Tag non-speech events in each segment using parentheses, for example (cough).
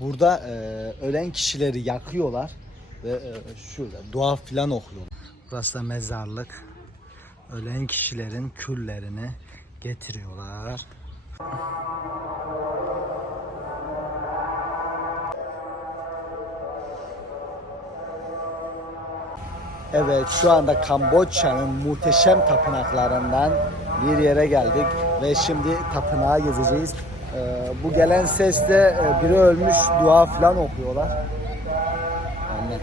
Burada e, ölen kişileri yakıyorlar ve e, şurada dua filan okuyorlar. Burası da mezarlık. Ölen kişilerin küllerini getiriyorlar. Evet şu anda Kamboçya'nın muhteşem tapınaklarından bir yere geldik ve şimdi tapınağı gezeceğiz. Ee, bu gelen seste e, biri ölmüş dua falan okuyorlar. Anne.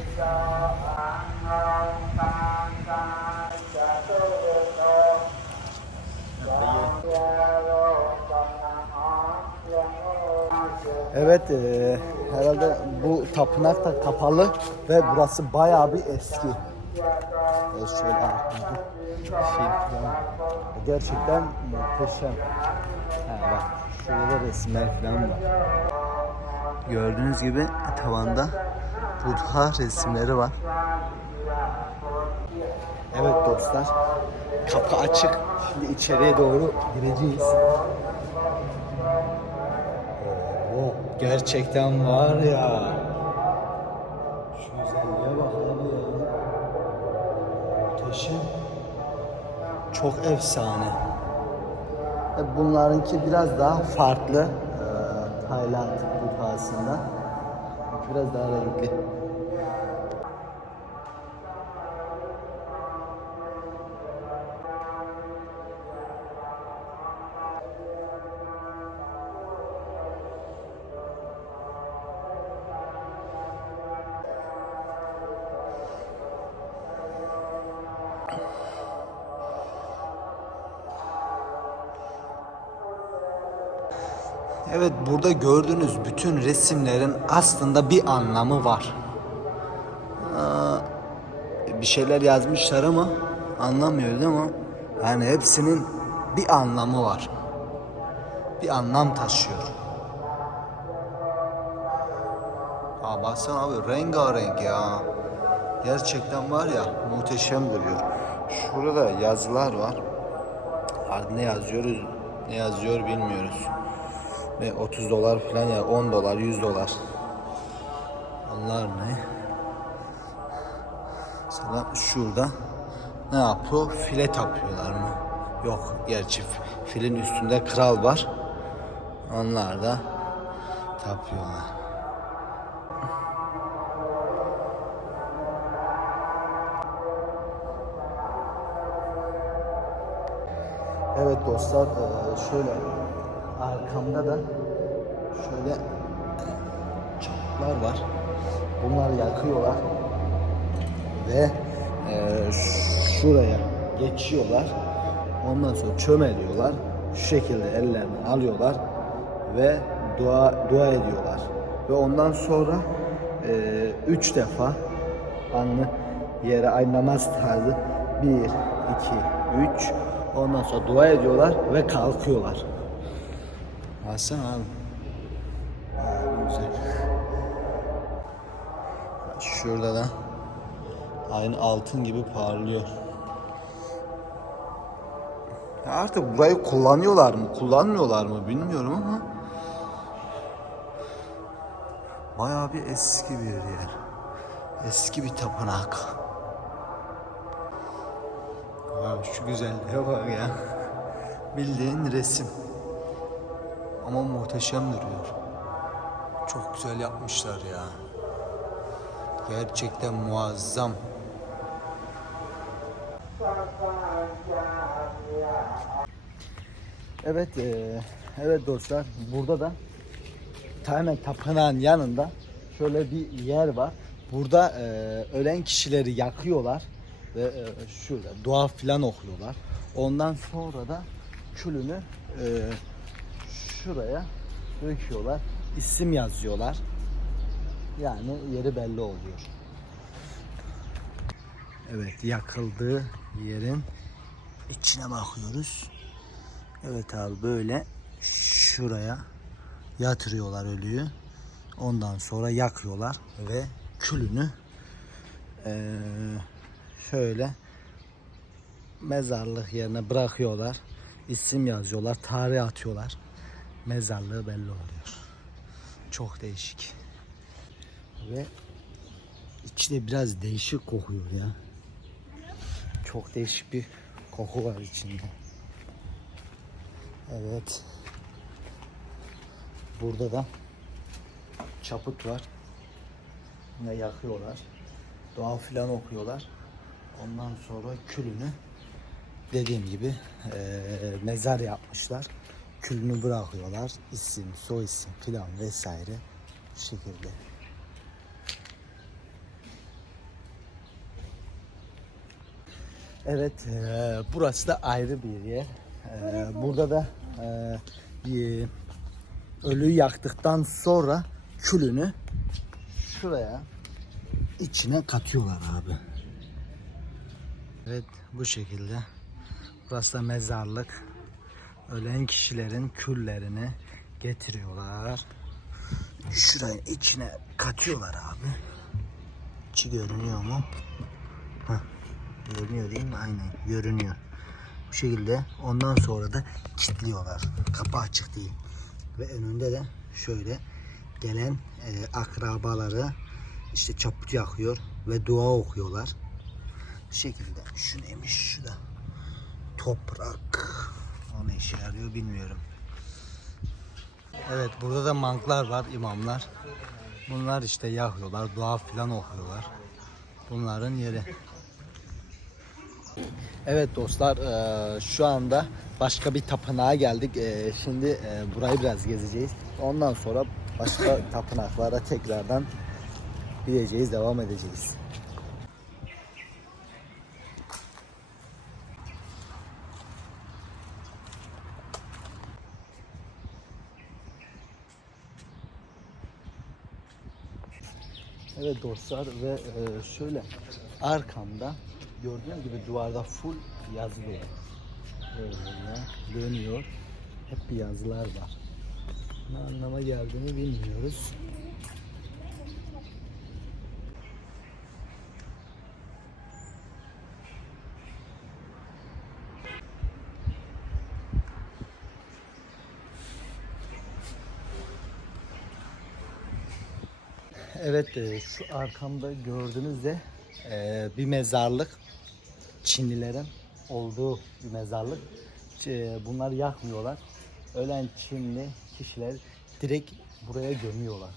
Evet e, herhalde bu tapınak da kapalı ve burası bayağı bir eski. Şöyle fil falan. Gerçekten muhteşem. Ha bak şurada da resimler falan var. Gördüğünüz gibi tavanda Buddha resimleri var. Evet dostlar kapı açık. Şimdi içeriye doğru gireceğiz. Oo, gerçekten var ya. Çok efsane. E, Bunlarınki biraz daha farklı. Ee, Tayland mutfağısından. Biraz daha renkli. Evet burada gördüğünüz bütün resimlerin aslında bir anlamı var. Aa, bir şeyler yazmışlar ama anlamıyoruz ama yani hepsinin bir anlamı var. Bir anlam taşıyor. Aa baksana abi rengarenk ya. Gerçekten var ya muhteşem duruyor. Şurada yazılar var. Artık ne yazıyoruz ne yazıyor bilmiyoruz. Ve 30 dolar falan ya 10 dolar 100 dolar. Onlar ne? Sana şurada ne yapıyor? File tapıyorlar mı? Yok gerçi fi- filin üstünde kral var. Onlar da tapıyorlar. Evet dostlar eee, şöyle arkamda da şöyle çubuklar var. Bunlar yakıyorlar ve eee, şuraya geçiyorlar. Ondan sonra çömeliyorlar. Şu şekilde ellerini alıyorlar ve dua dua ediyorlar. Ve ondan sonra eee, üç defa anlı yere ay namaz tarzı bir, iki, üç ondan sonra dua ediyorlar ve kalkıyorlar. Baksana abi. Şurada da aynı altın gibi parlıyor. Ya artık burayı kullanıyorlar mı, kullanmıyorlar mı bilmiyorum ama bayağı bir eski bir yer. Eski bir tapınak. Abi şu güzelliğe bak ya. Bildiğin resim. Ama muhteşem duruyor. Çok güzel yapmışlar ya. Gerçekten muazzam. Evet, eee, evet dostlar. Burada da hemen tapınağın yanında şöyle bir yer var. Burada eee, ölen kişileri yakıyorlar ve eee, şurada dua filan okuyorlar. Ondan sonra da külünü eee, şuraya döküyorlar. isim yazıyorlar. Yani yeri belli oluyor. Evet yakıldığı yerin içine bakıyoruz. Evet abi böyle şuraya yatırıyorlar ölüyü. Ondan sonra yakıyorlar ve külünü eee, şöyle mezarlık yerine bırakıyorlar. İsim yazıyorlar, tarih atıyorlar. Mezarlığı belli oluyor. Çok değişik. Ve içi de biraz değişik kokuyor ya. Çok değişik bir koku var içinde. Evet. Burada da çaput var. Yine yakıyorlar. Dua filan okuyorlar. Ondan sonra külünü dediğim gibi eee, mezar yapmışlar. Külünü bırakıyorlar. İsim, soy isim filan vesaire. Bu şekilde. Evet, eee, burası da ayrı bir yer. Eee, burada da eee, bir ölüyü yaktıktan sonra külünü şuraya içine katıyorlar abi. Evet, bu şekilde. Burası da mezarlık. Ölen kişilerin küllerini getiriyorlar. Şuraya içine katıyorlar abi. İçi görünüyor mu? Heh, görünüyor değil mi? Aynen görünüyor. Bu şekilde ondan sonra da kilitliyorlar. Kapı açık değil. Ve önünde de şöyle gelen e, akrabaları işte çaput yakıyor ve dua okuyorlar. Bu şekilde. Şu neymiş şu da. Toprak. Ne işe yarıyor bilmiyorum. Evet burada da manklar var imamlar. Bunlar işte yakıyorlar, dua filan okuyorlar. Bunların yeri. Evet dostlar eee, şu anda başka bir tapınağa geldik. Eee, Şimdi eee, burayı biraz gezeceğiz. Ondan sonra başka (laughs) tapınaklara tekrardan gideceğiz, devam edeceğiz. Evet dostlar ve e, şöyle arkamda gördüğünüz gibi duvarda full yazılı. Böyle dönüyor. Hep bir yazılar var. Ne anlama geldiğini bilmiyoruz. Evet e, şu arkamda gördüğünüz de e, bir mezarlık. Çinlilerin olduğu bir mezarlık. Ç- Bunlar yakmıyorlar. Ölen Çinli kişiler direkt buraya gömüyorlar.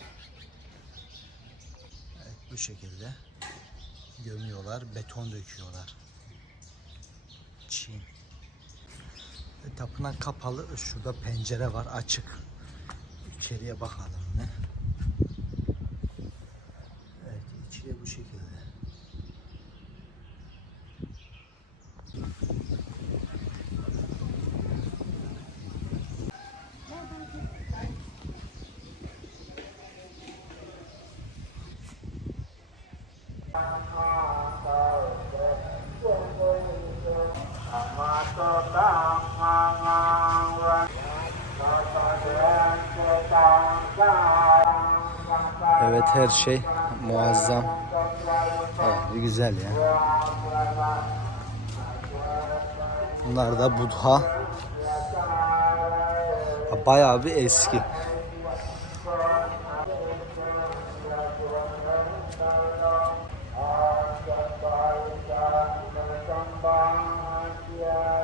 Evet, bu şekilde gömüyorlar, beton döküyorlar. Çin. Ve tapınak kapalı. Şurada pencere var açık. İçeriye bakalım ne. De bu şekilde. Evet her şey muazzam. Evet, güzel ya. Bunlar da Buddha. Bayağı bir eski. Yeah.